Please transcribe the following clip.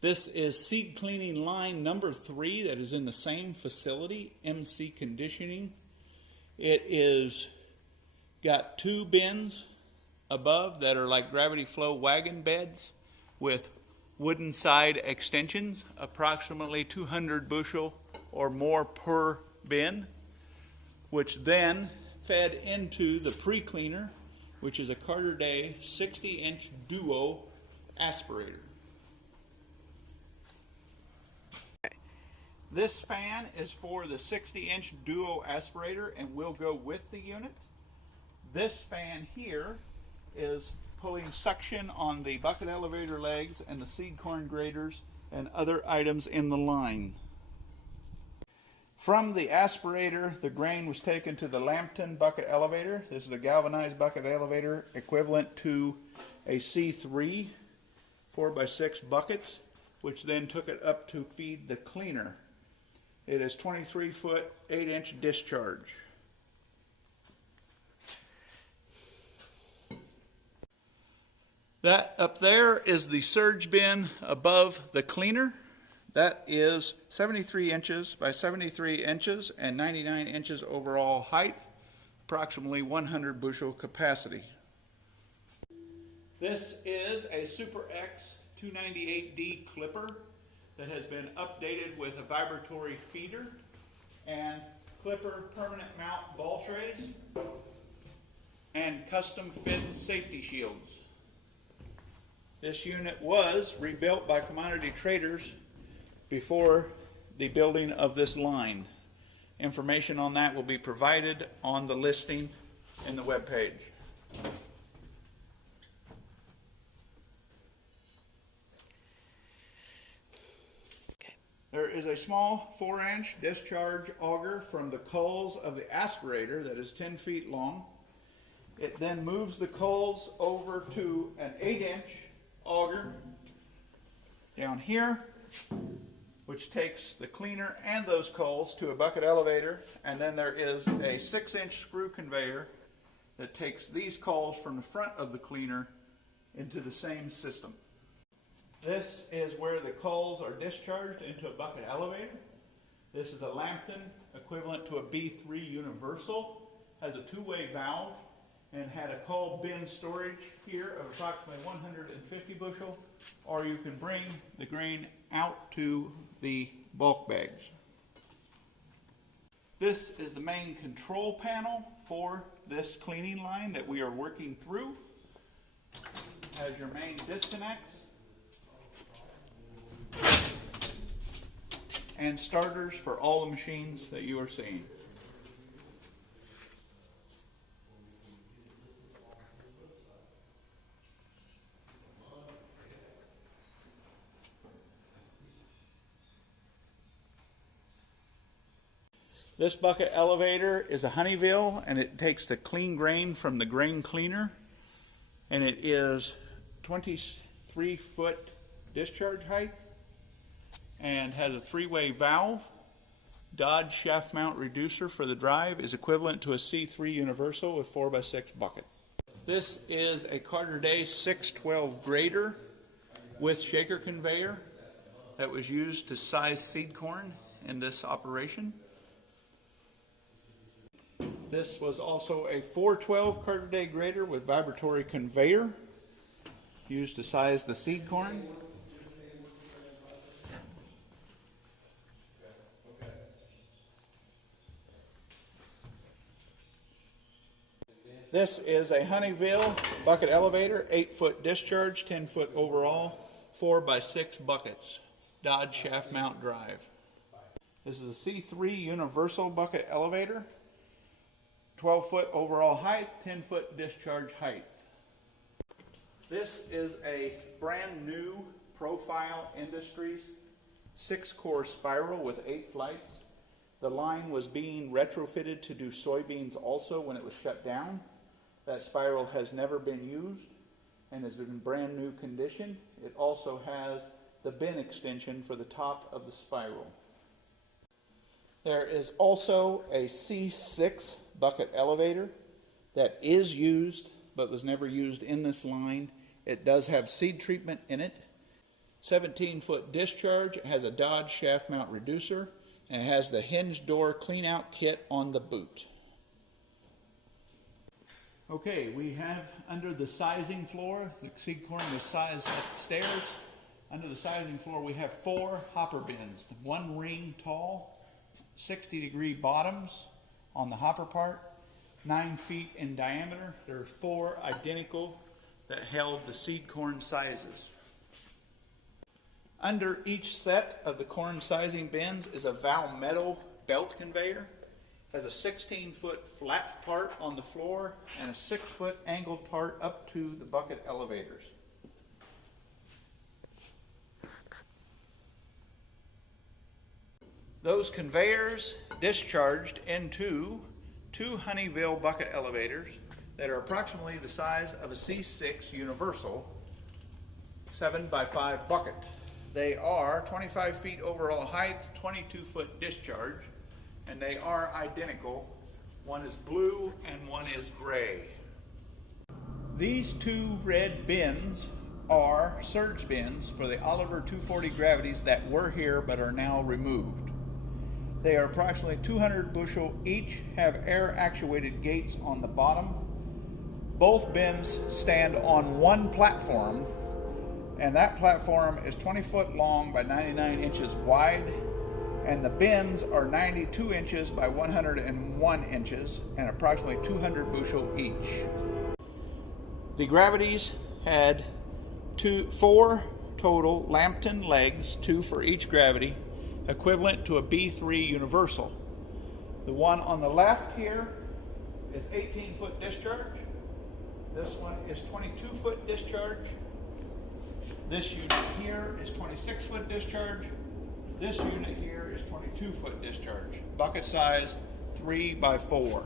This is seed cleaning line number 3 that is in the same facility, MC Conditioning. It is got 2 bins above that are like gravity flow wagon beds with wooden side extensions, approximately 200 bushel or more per bin, which then fed into the pre-cleaner, which is a Carter Day 60-inch duo aspirator. This fan is for the 60-inch duo aspirator and will go with the unit. This fan here is pulling suction on the bucket elevator legs and the seed corn graders and other items in the line. From the aspirator, the grain was taken to the Lambton bucket elevator. This is a galvanized bucket elevator equivalent to a C3 4x6 buckets, which then took it up to feed the cleaner. It is 23 foot, 8-inch discharge. That up there is the surge bin above the cleaner. That is 73 inches by 73 inches and 99 inches overall height, approximately 100 bushel capacity. This is a Super X 298D clipper that has been updated with a vibratory feeder and clipper permanent mount ball trays and custom fit safety shields. This unit was rebuilt by Commodity Traders before the building of this line. Information on that will be provided on the listing in the web page. There is a small 4-inch discharge auger from the coils of the aspirator that is 10 feet long. It then moves the coils over to an 8-inch auger down here, which takes the cleaner and those coils to a bucket elevator, and then there is a 6-inch screw conveyor that takes these coils from the front of the cleaner into the same system. This is where the coils are discharged into a bucket elevator. This is a Lambton equivalent to a B3 universal, has a 2-way valve, and had a coil bin storage here of approximately 150 bushel, or you can bring the grain out to the bulk bags. This is the main control panel for this cleaning line that we are working through. Has your main disconnects and starters for all the machines that you are seeing. This bucket elevator is a Honeywell, and it takes the clean grain from the grain cleaner, and it is 23 foot discharge height and has a 3-way valve. Dodge shaft mount reducer for the drive is equivalent to a C3 universal with 4x6 bucket. This is a Carter Day 612 grader with shaker conveyor that was used to size seed corn in this operation. This was also a 412 Carter Day grader with vibratory conveyor used to size the seed corn. This is a Honeywell bucket elevator, 8-foot discharge, 10-foot overall, 4x6 buckets, Dodge shaft mount drive. This is a C3 universal bucket elevator, 12-foot overall height, 10-foot discharge height. This is a brand new Profile Industries 6-core spiral with 8 flights. The line was being retrofitted to do soybeans also when it was shut down. That spiral has never been used and is in brand new condition. It also has the bin extension for the top of the spiral. There is also a C6 bucket elevator that is used but was never used in this line. It does have seed treatment in it. 17-foot discharge. It has a Dodge shaft mount reducer, and it has the hinge door clean out kit on the boot. Okay, we have under the sizing floor, the seed corn is sized upstairs. Under the sizing floor we have 4 hopper bins, 1 ring tall, 60-degree bottoms on the hopper part, 9 feet in diameter. There are 4 identical that held the seed corn sizes. Under each set of the corn sizing bins is a Valmetto belt conveyor. It has a 16-foot flat part on the floor and a 6-foot angled part up to the bucket elevators. Those conveyors discharged into 2 Honeyville bucket elevators that are approximately the size of a C6 universal 7x5 bucket. They are 25 feet overall height, 22-foot discharge, and they are identical. One is blue and one is gray. These 2 red bins are surge bins for the Oliver 240 gravities that were here but are now removed. They are approximately 200 bushel each, have air actuated gates on the bottom. Both bins stand on one platform, and that platform is 20 foot long by 99 inches wide, and the bins are 92 inches by 101 inches and approximately 200 bushel each. The gravities had 4 total Lambton legs, 2 for each gravity, equivalent to a B3 universal. The one on the left here is 18-foot discharge. This one is 22-foot discharge. This unit here is 26-foot discharge. This unit here is 22-foot discharge. Bucket size 3x4.